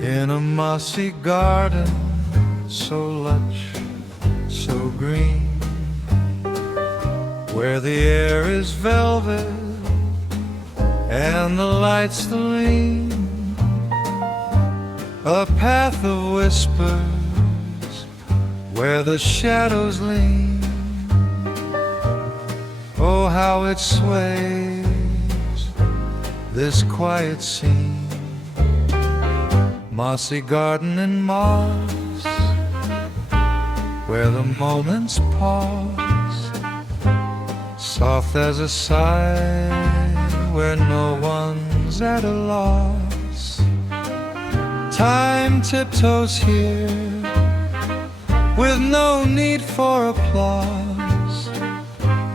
in a mossy garden, so lush, so green, where the air is velvet and the lights the lean, a path of whispers where the shadows lean. Oh, how it sways, this quiet scene. Mossy garden and moss, where the moments pause, soft as a sigh, where no one's at a loss. Time tiptoes here, with no need for applause.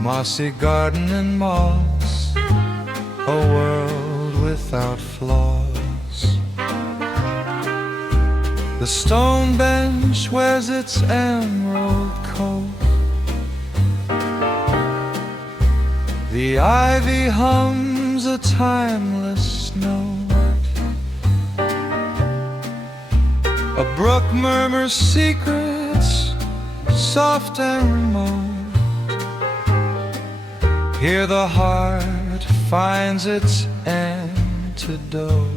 Mossy garden and moss, a world without flaws. The stone bench wears its emerald coat, the ivy hums a timeless note, a brook murmurs secrets soft and remote. Here the heart finds its antidote.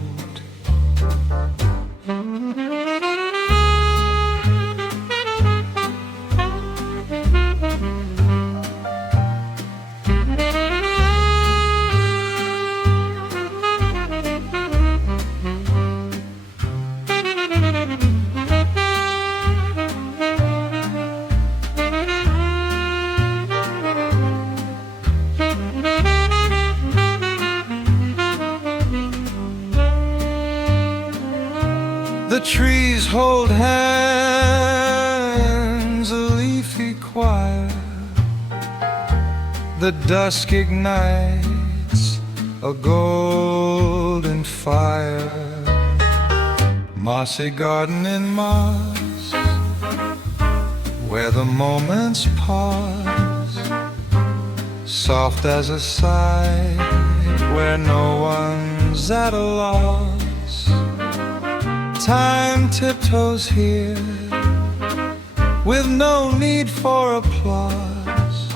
The trees hold hands, a leafy choir. The dusk ignites a golden fire. Mossy garden in moss, where the moments pause, soft as a sigh, where no one's at a loss. Time tiptoes here, with no need for applause.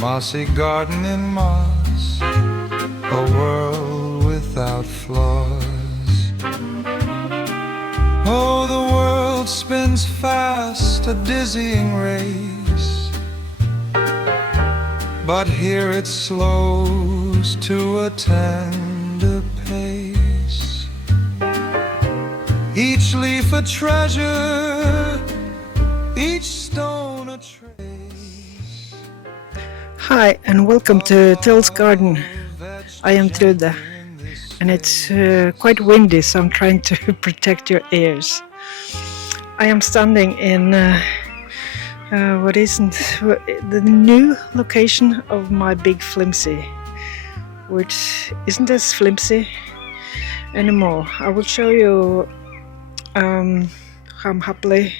Mossy garden in moss, a world without flaws. Oh, the world spins fast, a dizzying race, but here it slows to a tender pace. Each leaf a treasure, each stone a trace. Hi and welcome to Till's Garden. I am Trude and it's quite windy, so I'm trying to protect your ears. I am standing in what isn't the new location of my big flimsy, which isn't as flimsy anymore. I will show you how I'm happily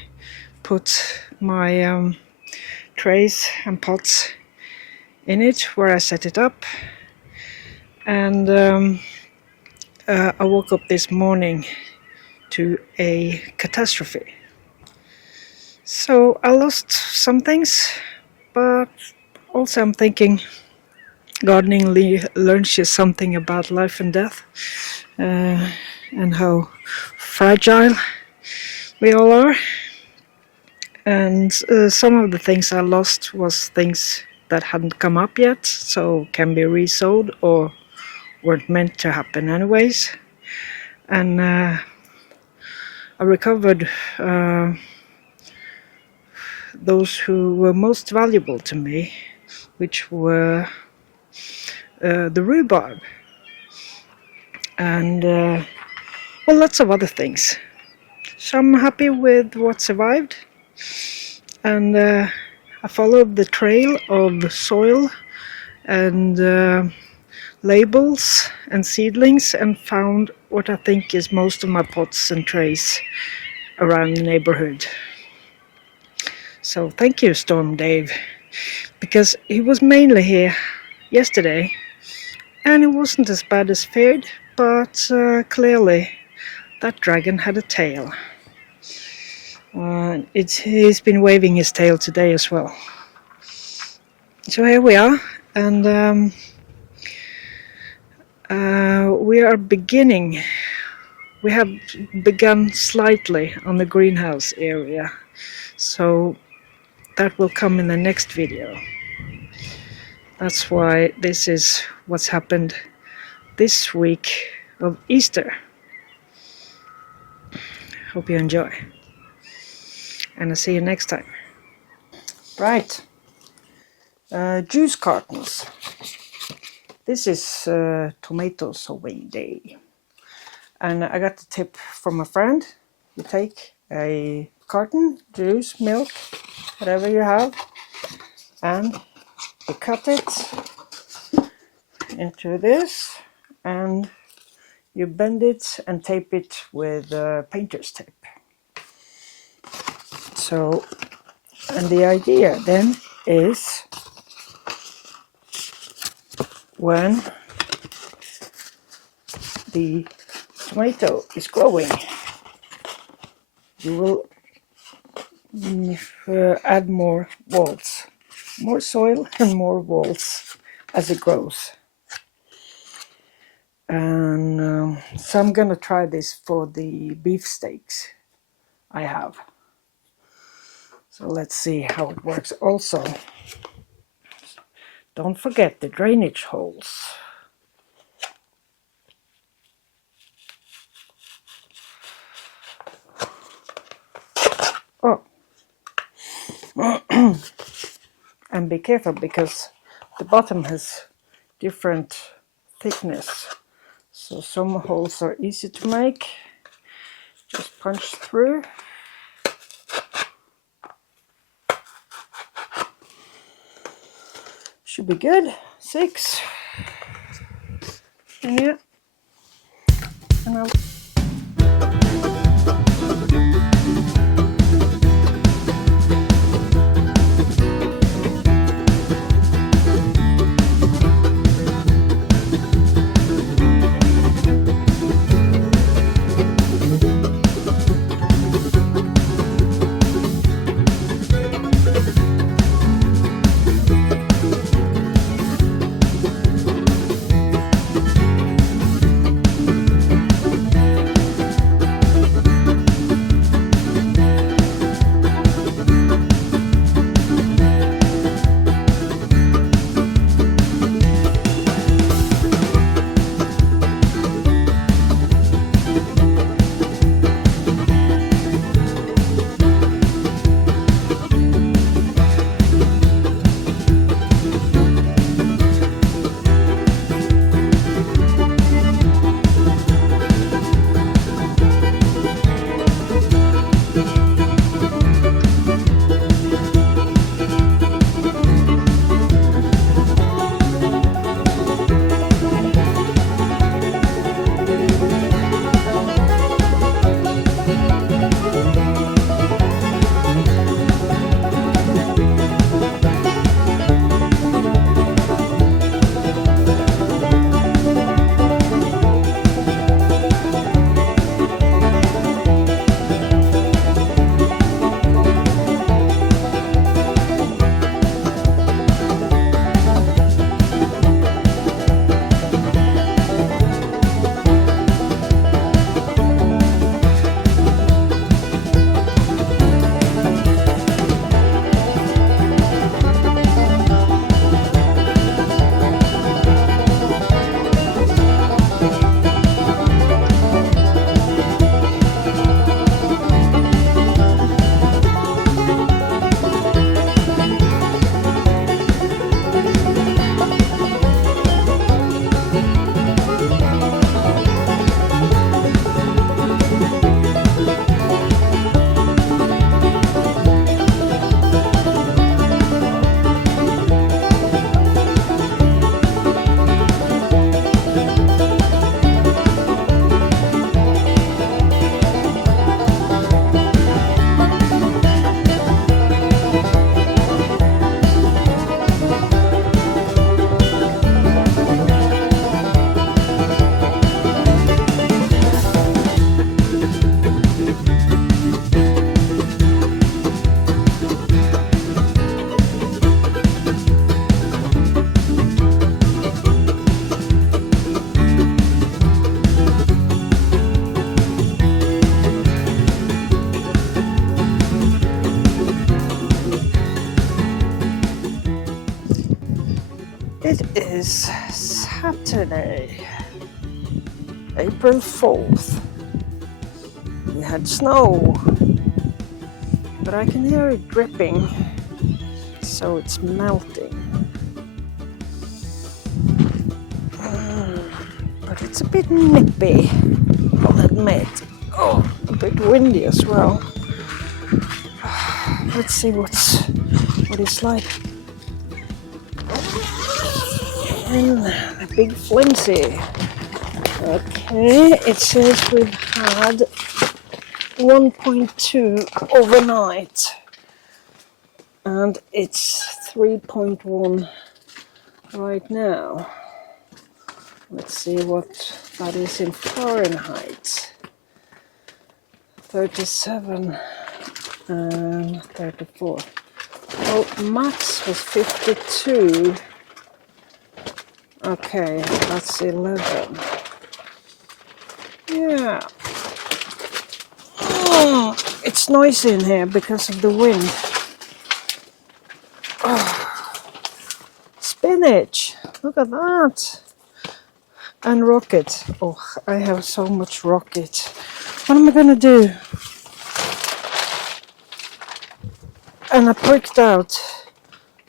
put my trays and pots in it, where I set it up. And I woke up this morning to a catastrophe. So I lost some things, but also I'm thinking gardening learns you something about life and death, and how fragile we all are. And some of the things I lost was things that hadn't come up yet, so can be resowed or weren't meant to happen anyways. And I recovered those who were most valuable to me, which were the rhubarb and well, lots of other things. So I'm happy with what survived, and I followed the trail of soil and labels and seedlings and found what I think is most of my pots and trays around the neighborhood. So thank you, Storm Dave, because he was mainly here yesterday and it wasn't as bad as feared, but clearly that dragon had a tail. He's been waving his tail today as well. So here we are, and we are beginning. We have begun slightly on the greenhouse area, so that will come in the next video. That's why this is what's happened this week of Easter. Hope you enjoy, and I'll see you next time. Right, juice cartons. This is tomato sowing day, and I got the tip from a friend. You take a carton, juice, milk, whatever you have, and you cut it into this, and you bend it and tape it with painter's tape. So, and the idea then is when the tomato is growing, you will add more walls, more soil and more walls as it grows. And so I'm gonna try this for the beef steaks I have. So let's see how it works. Also, don't forget the drainage holes. Oh, and be careful because the bottom has different thickness. So some holes are easy to make. Just punch through. Should be good. 6. And yeah. And I'll It is Saturday, April 4th. We had snow, but I can hear it dripping, so it's melting. But it's a bit nippy, I'll admit. Oh, a bit windy as well. Let's see what it's like in a big flimsy. Okay, it says we've had 1.2 overnight and it's 3.1 right now. Let's see what that is in Fahrenheit. 37 and 34. Well, max was 52. Okay, that's 11. Yeah. It's noisy in here because of the wind. Oh. Spinach, look at that. And rocket. Oh, I have so much rocket. What am I gonna do? And I pricked out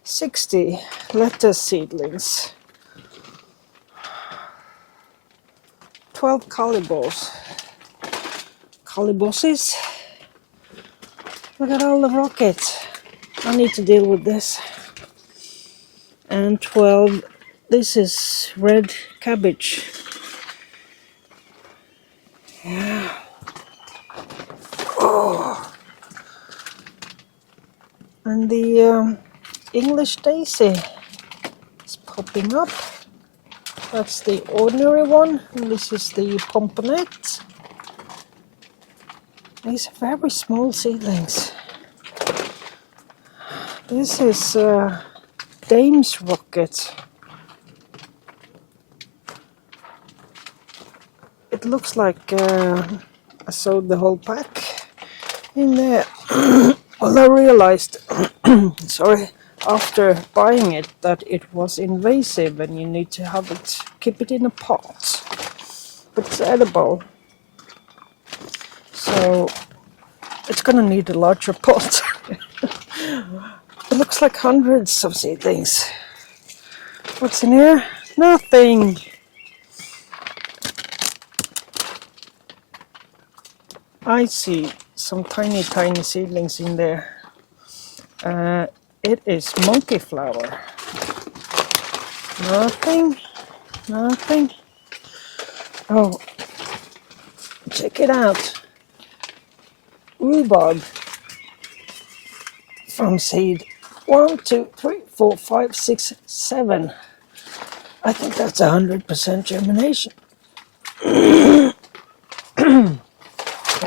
60 lettuce seedlings. 12 calibosses. Look at all the rockets. I need to deal with this. And 12, this is red cabbage. Yeah. Oh. And the English daisy is popping up. That's the ordinary one, and this is the pomponette. These are very small seedlings. This is Dame's rocket. It looks like I sowed the whole pack in there. Well, I realized, sorry, after buying it that it was invasive and you need to have it, keep it in a pot. But it's edible. So it's gonna need a larger pot. It looks like hundreds of seedlings. What's in here? Nothing. I see some tiny seedlings in there. It is monkey flower. Nothing. Oh, check it out. Rhubarb from seed. 1, 2, 3, 4, 5, 6, 7. I think that's 100% germination.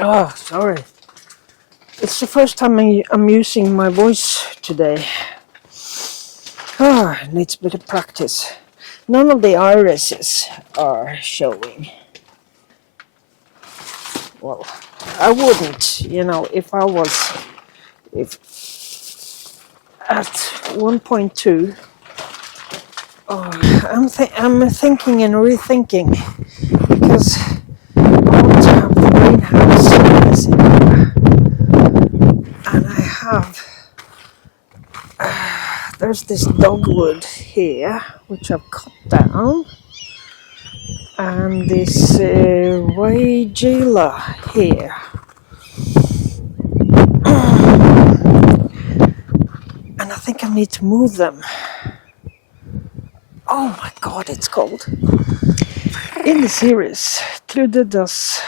Oh, sorry. It's the first time I'm using my voice today. Ah, needs a bit of practice. None of the irises are showing. Well, I wouldn't, if I was at 1.2. Oh, I'm thinking and rethinking because I want to have the greenhouse in this area, and I have. There's this dogwood here, which I've cut down, and this weigela here. And I think I need to move them. Oh my god, it's cold. In the series, Trude does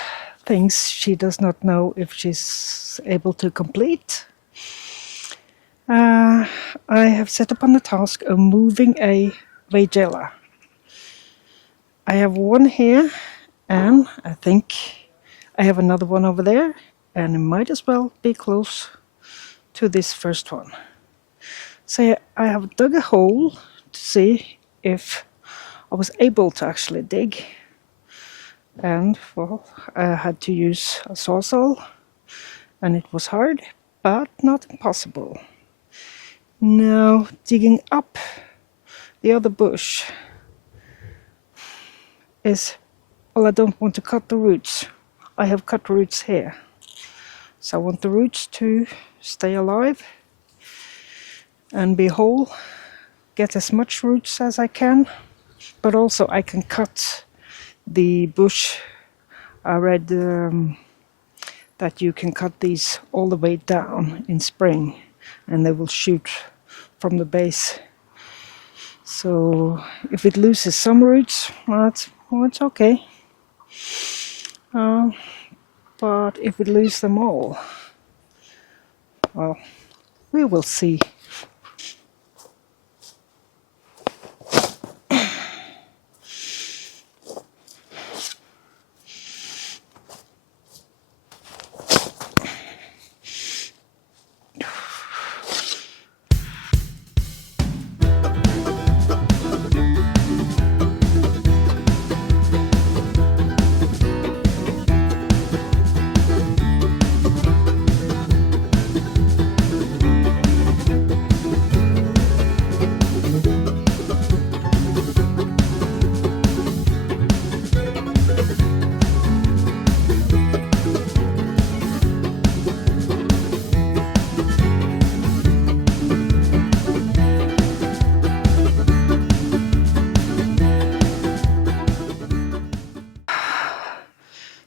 things she does not know if she's able to complete. I have set upon the task of moving a weigela. I have one here, and I think I have another one over there, and it might as well be close to this first one. So I have dug a hole to see if I was able to actually dig, and well, I had to use a sawzall, and it was hard, but not impossible. Now digging up The other bush is, well, I don't want to cut the roots. I have cut roots here. So I want the roots to stay alive and be whole, get as much roots as I can, but also I can cut the bush. I read that you can cut these all the way down in spring and they will shoot from the base. So if it loses some roots, well, it's okay. But if it loses them all, well, we will see.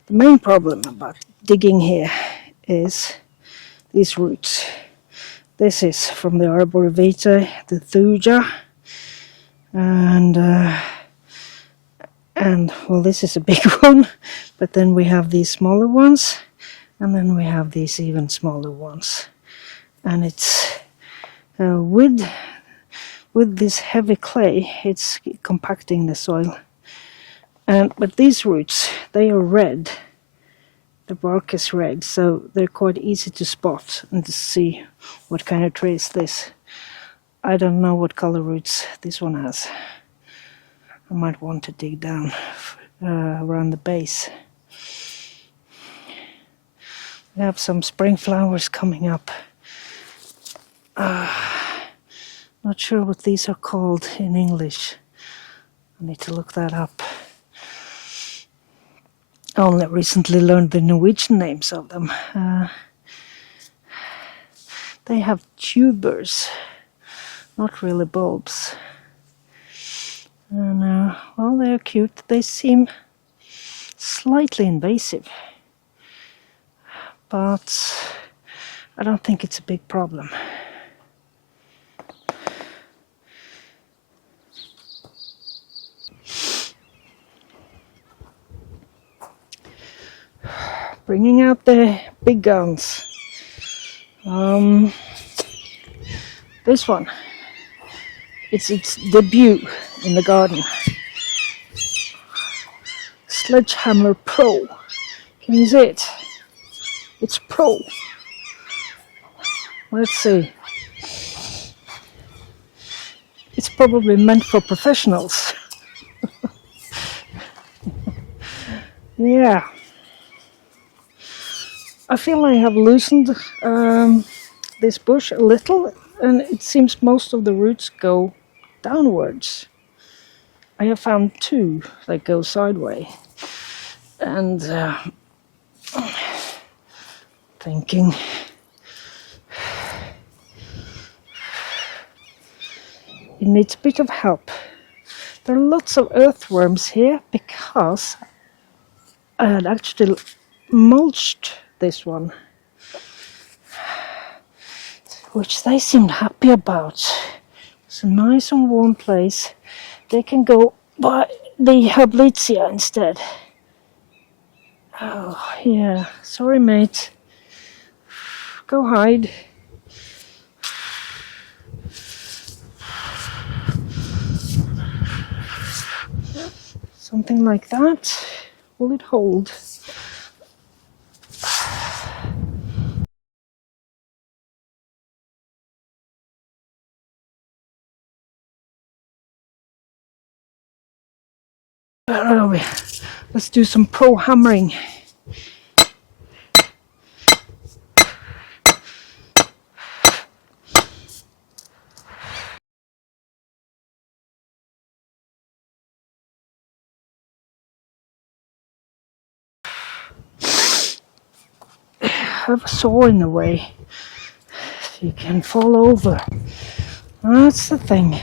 The main problem about digging here is these roots. This is from the arborvitae, the thuja, and well, this is a big one, but then we have these smaller ones, and then we have these even smaller ones, and it's with this heavy clay, it's compacting the soil. But these roots, they are red. The bark is red, so they're quite easy to spot and to see what kind of tree is this. I don't know what color roots this one has. I might want to dig down around the base. We have some spring flowers coming up. Not sure what these are called in English. I need to look that up. I only recently learned the Norwegian names of them. They have tubers, not really bulbs. And well, they're cute. They seem slightly invasive, but I don't think it's a big problem. Bringing out the big guns. This one, it's its debut in the garden. Sledgehammer Pro. Can you see it? It's Pro. Let's see. It's probably meant for professionals. Yeah. I feel I have loosened this bush a little, and it seems most of the roots go downwards. I have found two that go sideways, and thinking it needs a bit of help. There are lots of earthworms here because I had actually mulched this one, which they seemed happy about. It's a nice and warm place. They can go by the Hubletia instead. Oh, yeah. Sorry, mate. Go hide. Something like that. Will it hold? Where are we? Let's do some pro hammering. have a saw in the way. You can fall over. That's the thing.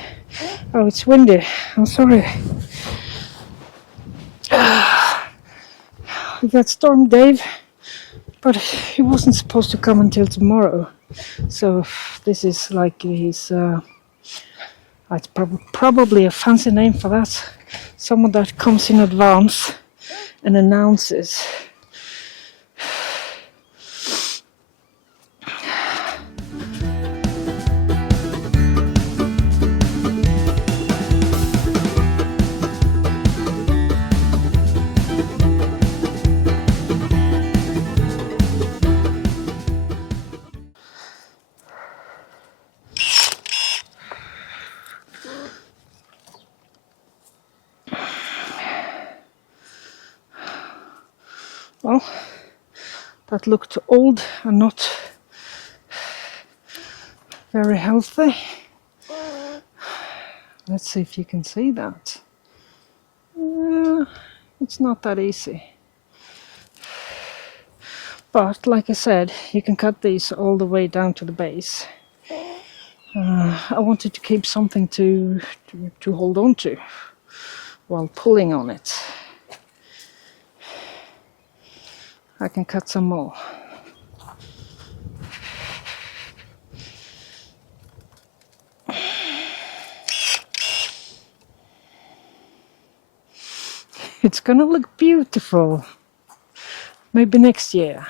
Oh, it's windy. I'm sorry. We got Storm Dave, but he wasn't supposed to come until tomorrow. So this is like his, it's probably a fancy name for that. Someone that comes in advance and announces. Well, that looked old and not very healthy. Let's see if you can see that. It's not that easy. But like I said, you can cut these all the way down to the base. I wanted to keep something to hold on to while pulling on it. I can cut some more. It's gonna look beautiful. Maybe next year.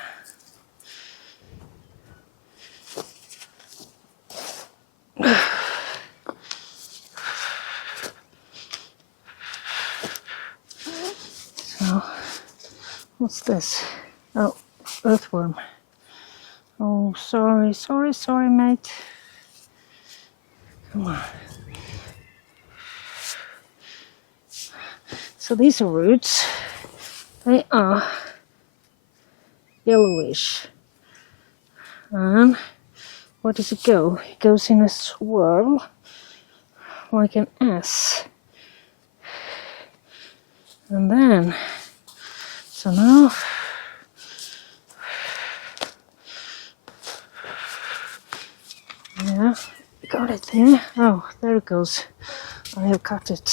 So, what's this? Oh, earthworm. Oh, sorry, mate. Come on. So these are roots. They are yellowish. And where does it go? It goes in a swirl, like an S. And then, so now, yeah, got it there. Oh, there it goes. I have cut it.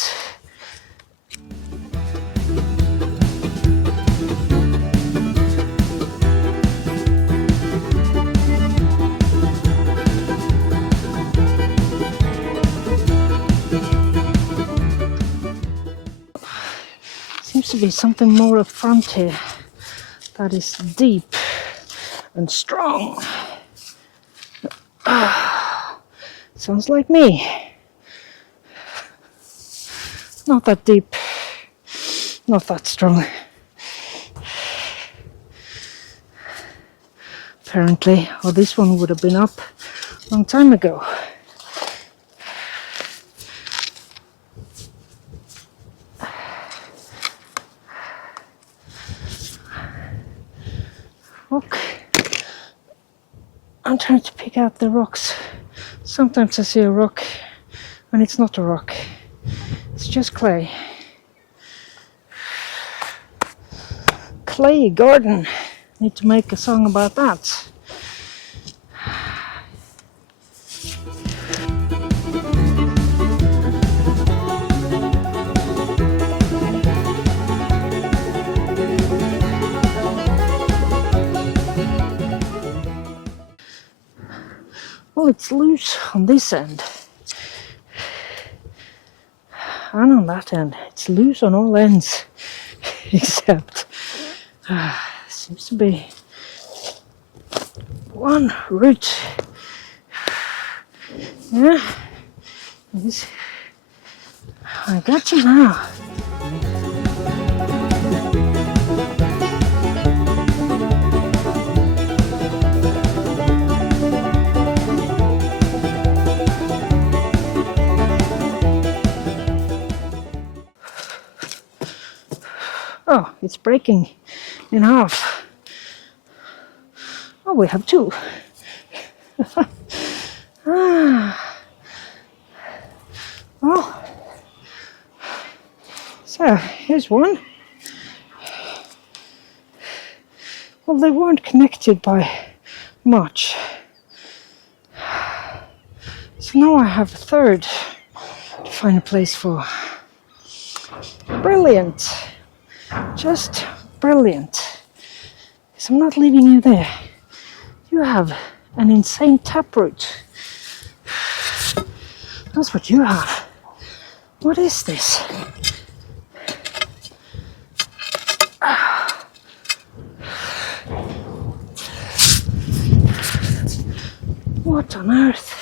Seems to be something more up front here that is deep and strong. Sounds like me. Not that deep, not that strong. Apparently, or this one would have been up a long time ago. Look, I'm trying to pick out the rocks. Sometimes I see a rock and it's not a rock. It's just clay. Clay garden. Need to make a song about that. Well, it's loose on this end. And on that end. It's loose on all ends. Except seems to be one root. Yeah. I got you now. Oh, it's breaking in half. Oh, we have two. Oh, so here's one. Well, they weren't connected by much. So now I have a third to find a place for. Brilliant. Just brilliant. Because I'm not leaving you there. You have an insane taproot. That's what you have. What is this? What on earth?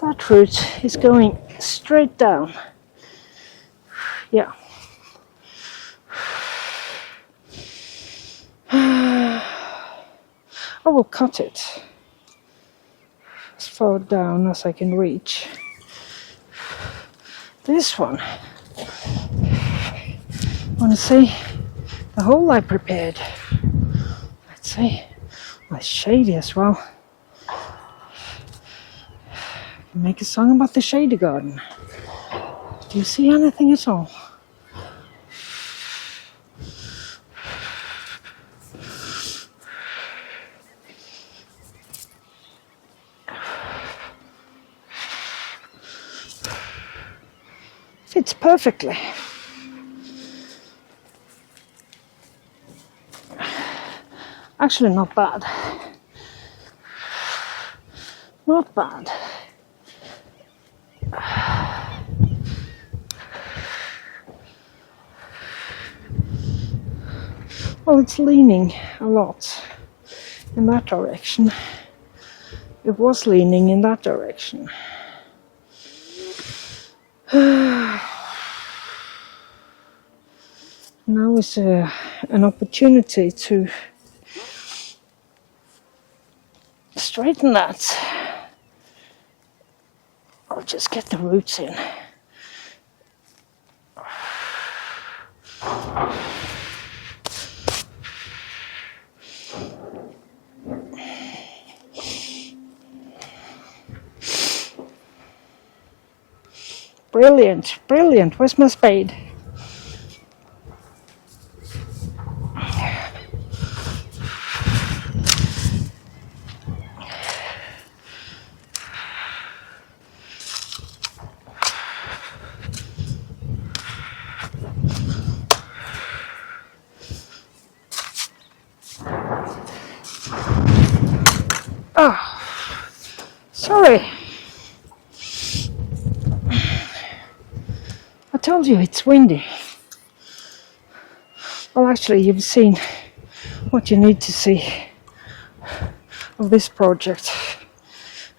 That root is going straight down. Yeah. I will cut it as far down as I can reach. This one, want to see the hole I prepared. Let's see. Well, it's shady as well. I can make a song about the shady garden. Do you see anything at all? Fits perfectly. Actually, not bad. Not bad. Well, it's leaning a lot in that direction. It was leaning in that direction. Now is an opportunity to straighten that. I'll just get the roots in. Brilliant, brilliant. Where's my spade? Oh, sorry. I told you it's windy. Well, actually, you've seen what you need to see of this project.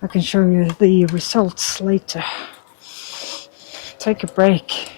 I can show you the results later. Take a break.